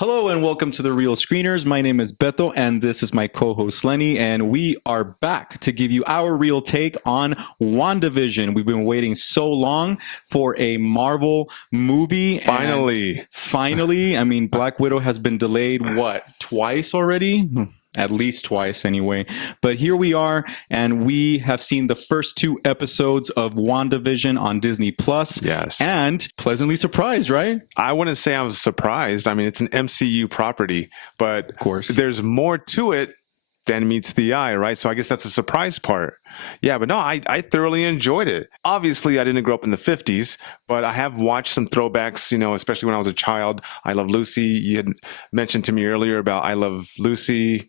Hello and welcome to the Real Screeners. My name is Beto and this is my co-host Lenny, and we are back to give you our real take on WandaVision. We've been waiting so long for a Marvel movie. Finally, I mean, Black Widow has been delayed, twice already? At least twice anyway. But here we are, and we have seen the first 2 episodes of WandaVision on Disney Plus. Yes. And pleasantly surprised, right? I wouldn't say I was surprised. I mean, it's an MCU property, but of course, there's more to it than meets the eye, right? So I guess that's a surprise part. Yeah, but no, I thoroughly enjoyed it. Obviously, I didn't grow up in the 50s, but I have watched some throwbacks, especially when I was a child. I Love Lucy. You had mentioned to me earlier about I Love Lucy.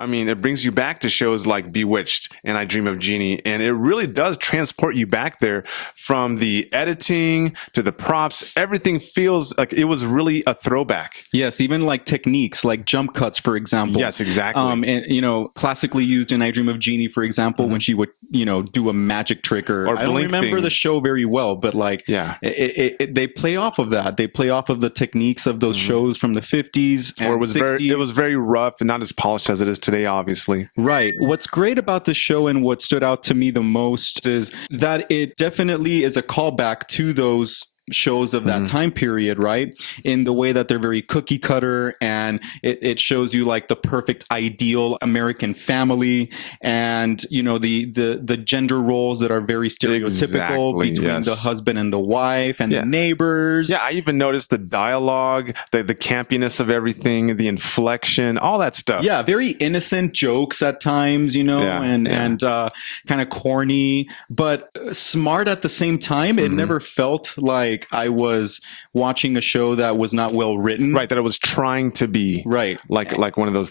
I mean, it brings you back to shows like Bewitched and I Dream of Jeannie, and it really does transport you back there from the editing to the props. Everything feels like it was really a throwback. Yes, even like techniques like jump cuts, for example. Yes, exactly. And classically used in I Dream of Jeannie, for example, when she would, do a magic trick or I don't remember the show very well, but like, they play off of that. They play off of the techniques of those shows from the 50s and 60s. It was very rough and not as polished as it is today, obviously. Right. What's great about the show and what stood out to me the most is that it definitely is a callback to those shows of that time period, right? In the way that they're very cookie cutter, and it shows you like the perfect ideal American family, and the gender roles that are very stereotypical between the husband and the wife and the neighbors. Yeah, I even noticed the dialogue, the campiness of everything, the inflection, all that stuff. Yeah, very innocent jokes at times, and kind of corny, but smart at the same time. It never felt like I was watching a show that was not well written, right? That it was trying to be, right? Like one of those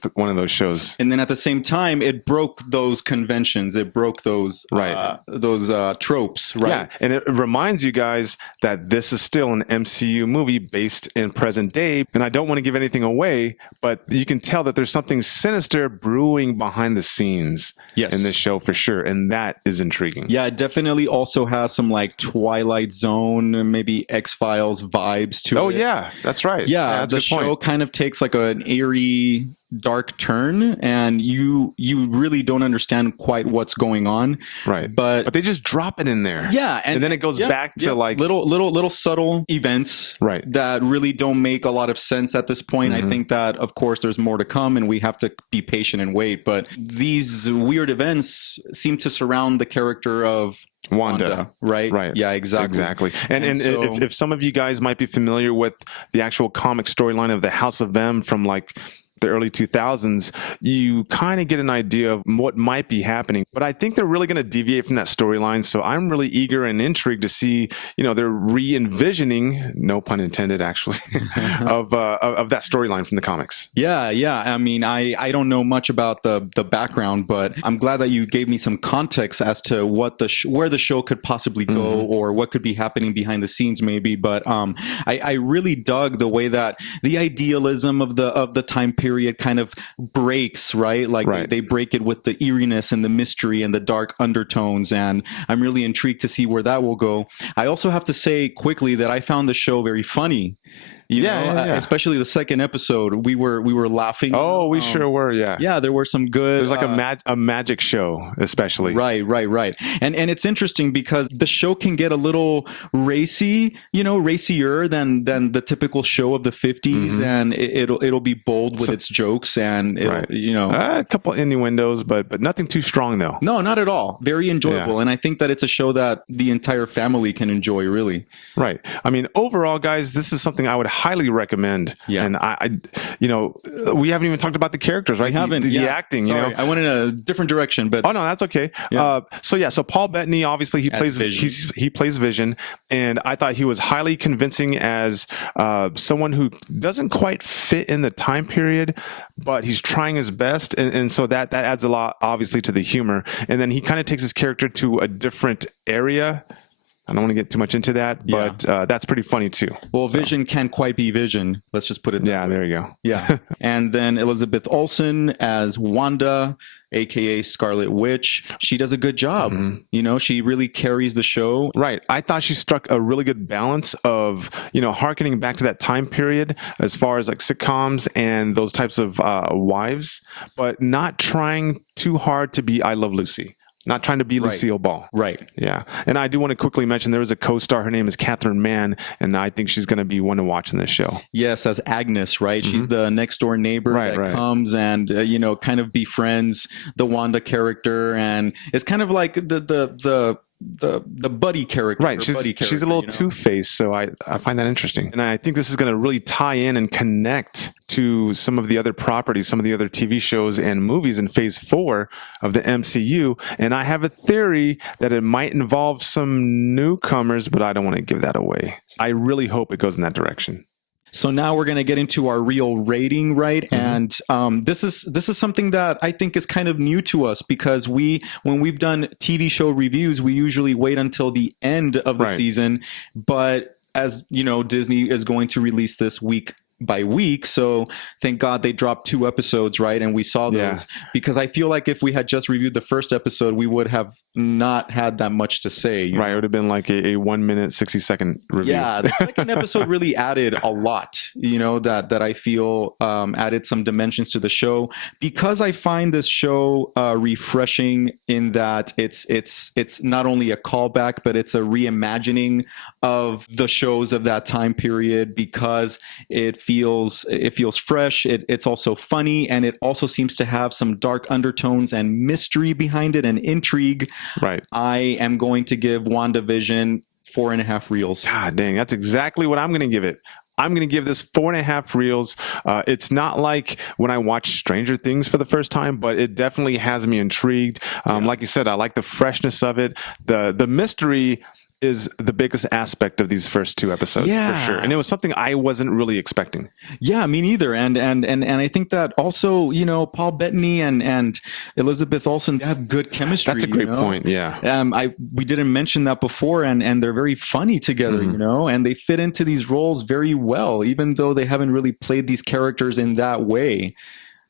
shows. And then at the same time, it broke those conventions. It broke those tropes, right? Yeah, and it reminds you guys that this is still an MCU movie based in present day. And I don't want to give anything away, but you can tell that there's something sinister brewing behind the scenes in this show for sure, and that is intriguing. Yeah, it definitely also has some like Twilight Zone, maybe X-Files vibes to it. Oh yeah, that's right. Yeah, that's the show kind of takes like an eerie, dark turn, and you really don't understand quite what's going on. Right. But they just drop it in there. Yeah, and then it goes back to like little subtle events, right, that really don't make a lot of sense at this point. I think that of course there's more to come, and we have to be patient and wait. But these weird events seem to surround the character of Wanda, right? Yeah, exactly. And so, if some of you guys might be familiar with the actual comic storyline of the House of M from like the early 2000s, you kind of get an idea of what might be happening. But I think they're really going to deviate from that storyline. So I'm really eager and intrigued to see, they're re-envisioning, no pun intended, actually, of that storyline from the comics. Yeah. I mean, I don't know much about the background, but I'm glad that you gave me some context as to what where the show could possibly go, or what could be happening behind the scenes, maybe. But I really dug the way that the idealism of the time period kind of breaks, right? Like they break it with the eeriness and the mystery and the dark undertones, and I'm really intrigued to see where that will go. I also have to say quickly that I found the show very funny. Especially the second episode, we were laughing. Oh, we sure were. Yeah, there were some good. There's like a magic show, especially. Right. And it's interesting because the show can get a little racy, racier than the typical show of the 50s, and it'll be bold with its jokes, and a couple innuendos, but nothing too strong though. No, not at all. Very enjoyable, and I think that it's a show that the entire family can enjoy. Really. Right. I mean, overall, guys, this is something I would highly recommend. Yeah. And I we haven't even talked about the characters, right? We haven't. The acting, Sorry, I went in a different direction, but oh no, that's okay. Yeah. So Paul Bettany, obviously he plays Vision, and I thought he was highly convincing as someone who doesn't quite fit in the time period, but he's trying his best, and so that adds a lot, obviously, to the humor. And then he kind of takes his character to a different area. I don't want to get too much into that, but that's pretty funny too. Well, Vision can't quite be Vision. Let's just put it that way. There you go. Yeah. And then Elizabeth Olsen as Wanda. aka Scarlet Witch. She does a good job. You know, she really carries the show. Right. I thought she struck a really good balance of, you know, harkening back to that time period as far as like sitcoms and those types of wives, but not trying too hard to be I Love Lucy. Not trying to be Lucille Ball. Right. Yeah. And I do want to quickly mention there was a co-star. Her name is Catherine Mann, and I think she's going to be one to watch in this show. Yes, as Agnes, right? She's the next door neighbor that comes and, you know, kind of befriends the Wanda character. And it's kind of like the buddy character. Right. She's a little two-faced, so I find that interesting. And I think this is going to really tie in and connect to some of the other properties, some of the other TV shows and movies in phase 4 of the MCU. And I have a theory that it might involve some newcomers, but I don't want to give that away. I really hope it goes in that direction. So now we're going to get into our real rating, right? And this is something that I think is kind of new to us, because when we've done TV show reviews, we usually wait until the end of the season. But as you know, Disney is going to release this week by week, so thank God they dropped 2 episodes, right? And we saw those, because I feel like if we had just reviewed the first episode, we would have not had that much to say. Right, it would have been like a 1 minute 60-second review. Yeah, the second episode really added a lot, you know, that I feel added some dimensions to the show, because I find this show refreshing in that it's not only a callback, but it's a reimagining of the shows of that time period, because it feels fresh. It's also funny, and it also seems to have some dark undertones and mystery behind it and intrigue. Right. I am going to give WandaVision 4.5 reels. God dang, that's exactly what I'm going to give it. I'm going to give this 4.5 reels. It's not like when I watched Stranger Things for the first time, but it definitely has me intrigued. Like you said, I like the freshness of it. The mystery is the biggest aspect of these first 2 episodes, for sure. And it was something I wasn't really expecting. Yeah, me neither. And I think that also, you know, Paul Bettany and Elizabeth Olsen have good chemistry. That's a great point. Yeah. We didn't mention that before, and they're very funny together, you know, and they fit into these roles very well, even though they haven't really played these characters in that way.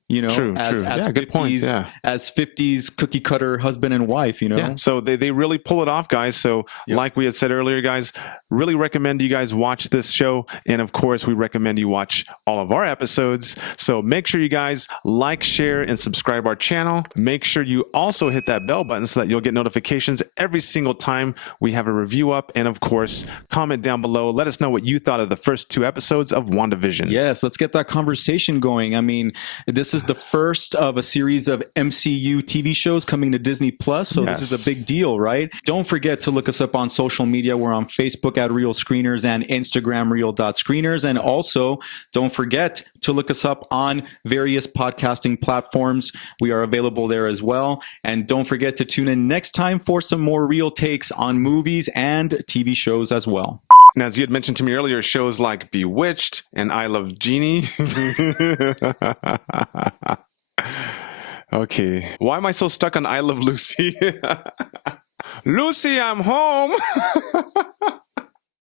You know, true. Yeah, good points. Yeah. As 50s cookie cutter husband and wife, you know? Yeah. So they really pull it off, guys. So like we had said earlier, guys, really recommend you guys watch this show. And of course, we recommend you watch all of our episodes. So make sure you guys like, share, and subscribe our channel. Make sure you also hit that bell button so that you'll get notifications every single time we have a review up. And of course, comment down below. Let us know what you thought of the first 2 episodes of WandaVision. Yes, let's get that conversation going. I mean, this is the first of a series of MCU TV shows coming to Disney Plus, so this is a big deal, right? Don't forget to look us up on social media. We're on Facebook at Real Screeners and Instagram Real.Screeners, and also don't forget to look us up on various podcasting platforms. We are available there as well. And don't forget to tune in next time for some more real takes on movies and TV shows as well. And as you had mentioned to me earlier, shows like Bewitched and I Love Jeannie. Okay. Why am I so stuck on I Love Lucy? Lucy, I'm home.